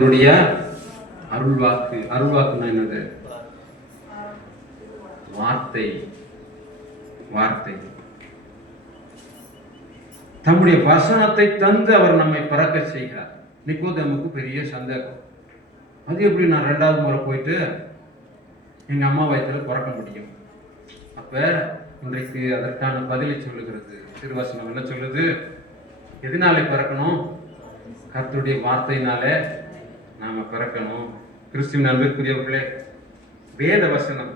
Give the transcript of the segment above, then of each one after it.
என்னுடைய அருள்வாக்கு. அருள்வாக்குன்னா என்னது? வார்த்தை. வார்த்தை. தம்முடைய வசனத்தை தந்து அவர் நம்மை பிறக்க செய்கிறார். நிக்கோதேமுக்கு பெரிய சந்தேகம். அது எப்படி நான் 2வது முறை போயிட்டு எங்க அம்மா வயிற்றுல பிறக்க முடியும்? அப்ப இன்றைக்கு அதற்கான பதிலை சொல்லுகிறது திருவசனம். என்ன சொல்லுது? எதனாலே பிறக்கணும்? கர்த்தருடைய வார்த்தையினாலே நாம பிறக்கணும். கிறிஸ்துவின் அன்பிற்குரியவர்களே, வேத வசனம்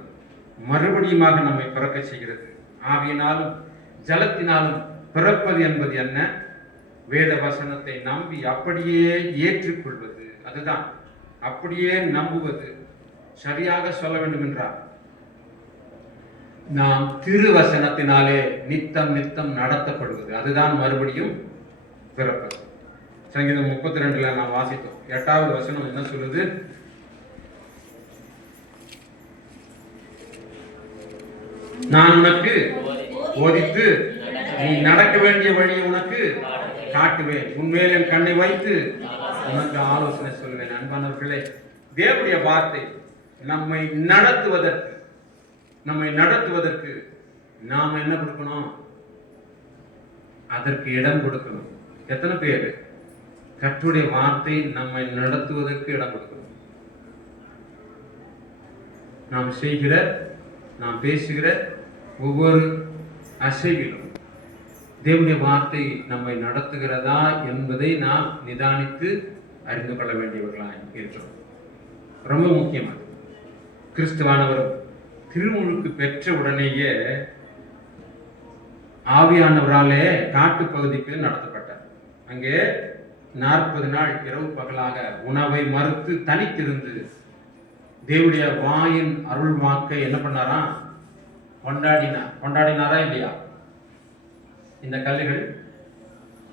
மறுபடியுமாக நம்மை பிறக்க செய்கிறது. ஆவியினாலும் ஜலத்தினாலும் பிறப்பது என்பது என்ன? வேத வசனத்தை நம்பி அப்படியே ஏற்றுக்கொள்வது. அதுதான் அப்படியே நம்புவது. சரியாக சொல்ல வேண்டும் என்றால் நாம் திருவசனத்தினாலே நித்தம் நித்தம் நடத்தப்படுவது. அதுதான் மறுபடியும் பிறப்பது. சங்கீதம் 32 நாம் வாசித்தோம். 8வது வசனம் என்ன சொல்லுது? நான் உனக்கு போதித்து நீ நடக்க வேண்டிய வழியை உனக்கு காட்டுவேன். உன்மேல் என் கண்ணை வைத்து உனக்கு ஆலோசனை சொல்வேன். அன்பானவர்களே, தேவனுடைய வார்த்தை நம்மை நடத்துவதற்கு நாம என்ன கொடுக்கணும்? அதற்கு இடம் கொடுக்கணும். எத்தனை பேர் கர்த்தருடைய வார்த்தை நம்மை நடத்துவதற்கு இடம் கொடுக்கணும்? நாம் செய்கிற, நாம் பேசுகிற ஒவ்வொரு அசைவிலும் தேவனுடைய வார்த்தை நம்மை நடத்துகிறதா என்பதை நாம் நிதானித்து அறிந்து கொள்ள வேண்டியவர்களாக இருக்கிறோம். ரொம்ப முக்கியமானது. கிறிஸ்துவானவர் திருமுழுக்கு பெற்ற உடனேயே ஆவியானவராலே காட்டு பகுதிக்கு நடத்தப்பட்டார். அங்கே 40 நாள் இரவு பகலாக உணவை மறுத்து தனித்திருந்து தேவனுடைய வாயின் அருள் வாக்கை என்ன பண்ணாராம்? கொண்டாடினாரா இல்லையா? இந்த கல்லுகள்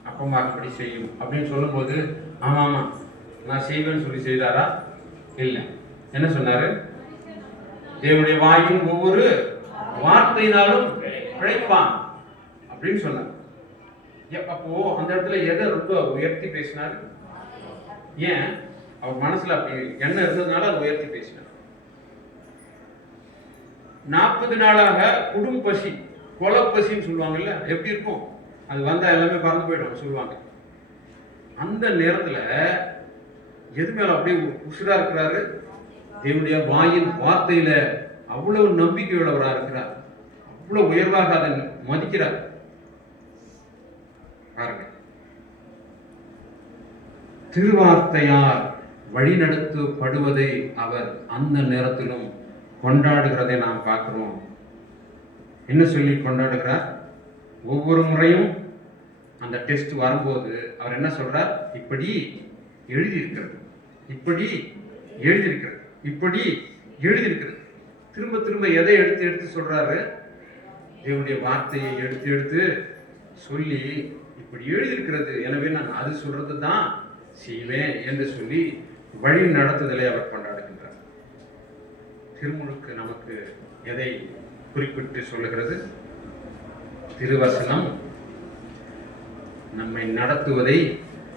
அப்பமாகும்படி செய்யும் அப்படின்னு சொல்லும் போது ஆமா நான் செய்வேன்னு சொல்லி செய்தாரா? இல்லை. என்ன சொன்னாரு? தேவனுடைய வாயின் ஒவ்வொரு வார்த்தையினாலும் பிழைப்பான் அப்படின்னு சொன்னார். அப்போ அந்த இடத்துல எதை ரொம்ப உயர்த்தி பேசினார்? ஏன்? அவர் மனசுல அப்படி என்ன இருந்ததுனால அதை உயர்த்தி பேசினார். 40 நாளாக குடும் பசி, கொலப்பசின்னு சொல்லுவாங்கல்ல, எப்படி இருக்கும்? அது வந்தா எல்லாமே பறந்து போயிடும் சொல்லுவாங்க. அந்த நேரத்துல எது மேல அப்படியே உசுரா இருக்கிறாரு? தேவனுடைய வாயின் வார்த்தையில அவ்வளவு நம்பிக்கையுள்ளவரா இருக்கிறார். அவ்வளவு உயர்வாக அதை மதிக்கிறார். பாருங்க, திருவார்த்தையால் வழிநடத்தப்படுவதை அவர் அந்த நேரத்திலும் கொண்டாடுகிறதை நாம் பார்க்கிறோம். என்ன சொல்லி கொண்டாடுகிறார்? ஒவ்வொரு முறையும் அந்த டெஸ்ட் வரும்போது அவர் என்ன சொல்றார்? இப்படி எழுதியிருக்கிறது, இப்படி எழுதியிருக்கிறது, இப்படி எழுதியிருக்கிறது. திரும்ப திரும்ப எதை எடுத்து சொல்றாரு? தேவனுடைய வார்த்தையை எடுத்து சொல்லி இப்படி எழுதியிருக்கிறது, எனவே நான் அது சொல்றது தான் செய்வேன் என்று சொல்லி வழி நடத்துதலை அவர் கொண்டாடுகின்றார். திருமுழுக்கு நமக்கு எதை குறிப்பிட்டு சொல்லுகிறது? திருவசனம் நம்மை நடத்துவதை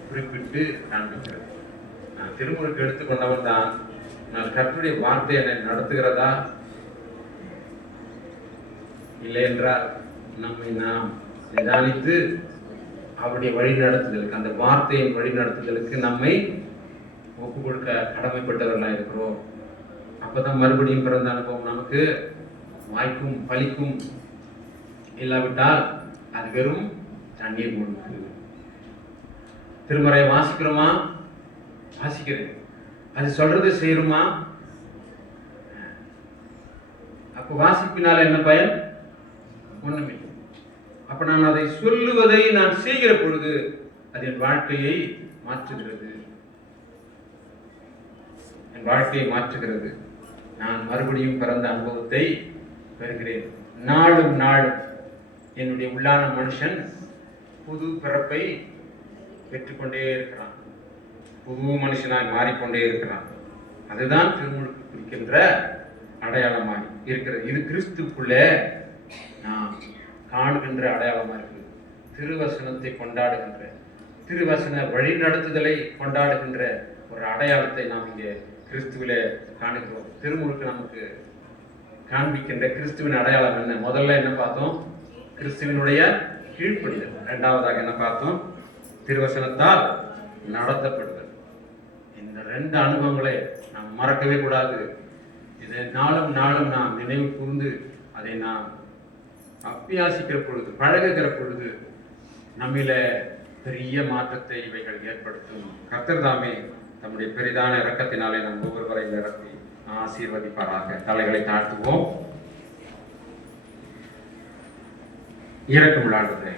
குறிப்பிட்டு காண்பிக்கிறது. நான் திருமுழுக்கு எடுத்துக்கொண்டவன் தான். நான் கர்த்தருடைய வார்த்தை என்னை நடத்துகிறதா? இல்லை என்றால் நம்மை நாம் நிதானித்து அவருடைய வழி நடத்துதலுக்கு, அந்த வார்த்தையின் வழி நடத்துதலுக்கு நம்மை ஒப்பு கொடுக்க கடமைப்பட்டவர்களாக இருக்கிறோம். அப்பதான் மறுபடியும் பிறந்த அனுபவம் நமக்கு வாய்க்கும் பலிக்கும். இல்லாவிட்டால் அது வெறும் தண்ணீர் முழுக்கு. திருமறை வாசிக்கிறோமா? வாசிக்கிறேன். அது சொல்றது செய்யணுமா? அப்ப வாசிப்பினால என்ன பயன்? ஒண்ணுமே. அப்ப நான் அதை சொல்லுவதை நான் செய்கிற பொழுது அது என் வாழ்க்கையை மாற்றுகிறது. என் வாழ்க்கையை மாற்றுகிறது. நான் மறுபடியும் பிறந்த அனுபவத்தை பெறுகிறேன். நாளும் என்னுடைய உள்ளான மனுஷன் புது பிறப்பை பெற்றுக்கொண்டே இருக்கிறான். புது மனுஷனாய் மாறிக்கொண்டே இருக்கிறான். அதுதான் திருமுழுக்கு குறிக்கின்ற அடையாளமாய் இருக்கிறது. இது கிறிஸ்துக்குள்ளே நாம் காணுகின்ற அடையாளமா இருக்குது. திருவசனத்தை கொண்டாடுகின்ற, திருவசன வழி நடத்துதலை கொண்டாடுகின்ற ஒரு அடையாளத்தை நாம் இங்கே கிறிஸ்துவிலே காணுகிறோம். திருமுழுக்கு நமக்கு காண்பிக்கின்ற கிறிஸ்துவின் அடையாளம் என்ன? முதல்ல என்ன பார்த்தோம்? கிறிஸ்துவினுடைய கீழ்ப்படிதல். இரண்டாவதாக என்ன பார்த்தோம்? திருவசனத்தால் நடத்தப்படுதல். இந்த ரெண்டு அனுபவங்களை நாம் மறக்கவே கூடாது. இதை நாளும் நாளும் நாம் நினைவு கூர்ந்து அதை நாம் அபியாசிக்கிற பொழுது, பழகுகிற பொழுது நம்மில பெரிய மாற்றத்தை இவைகள் ஏற்படுத்தும். கர்த்தர் தாமே தம்முடைய பெரிதான இரக்கத்தினாலே நம் ஒவ்வொருவரை நிரப்பி ஆசீர்வதிப்பாராக. தலைகளை தாழ்த்துவோம். இரக்கமுள்ள ஆண்டவரே,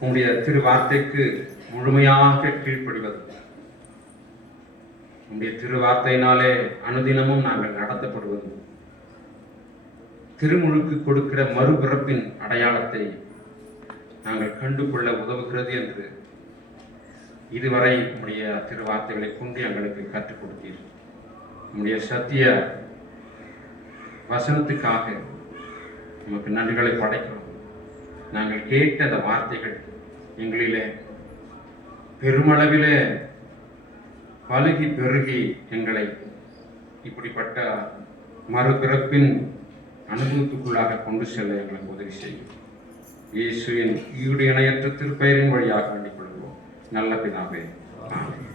உங்களுடைய திரு வார்த்தைக்கு முழுமையாக கீழ்ப்படிவது, உங்களுடைய திரு வார்த்தையினாலே அனுதினமும் நாங்கள் நடத்தப்படுவது, திருமுழுக்கு கொடுக்கிற மறுபிறப்பின் அடையாளத்தை நாங்கள் கண்டுகொள்ள உதவுகிறது என்று இதுவரை உங்களுடைய திருவார்த்தைகளை கொண்டு எங்களுக்கு கற்றுக் கொடுத்தீர். உங்களுடைய சத்திய வசனத்துக்காக நமக்கு நன்றிகளை படைக்கிறோம். நாங்கள் கேட்ட அந்த வார்த்தைகள் எங்களிலே பெருமளவிலே பழுகி பெருகி எங்களை இப்படிப்பட்ட மறுபிறப்பின் அனுபவத்துக்குள்ளாக கொண்டு செல்ல எங்களுக்கு உதவி செய்யும். இயேசுவின் ஈடு இணையற்ற திருப்பெயரின் வழியாக வேண்டிக் கொள்வோம் நல்ல பிதாவே. ஆமென்.